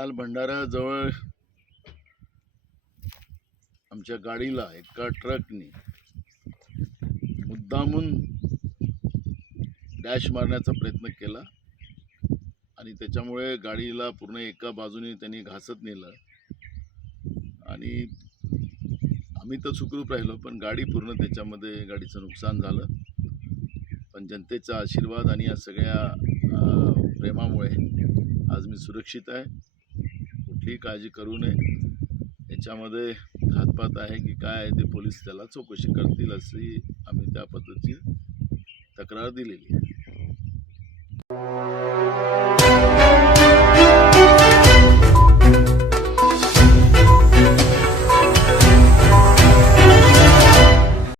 काल भंडाऱ्याजवळ आमच्या गाडीला एका ट्रकने मुद्दामून डॅश मारण्याचा प्रयत्न केला आणि त्याच्यामुळे गाडीला पूर्ण एका बाजूने त्यांनी घासत नेलं आणि आम्ही तर सुखरूप राहिलो, पण गाडी पूर्ण त्याच्यामध्ये गाडीचं नुकसान झालं. पण जनतेचा आशीर्वाद आणि या सगळ्या प्रेमामुळे आज मी सुरक्षित आहे. कुठलीही काळजी करू नये. याच्यामध्ये घातपात आहे की काय आहे ते पोलीस त्याला चौकशी करतील अशी आम्ही त्या पद्धतीची तक्रार दिलेली आहे.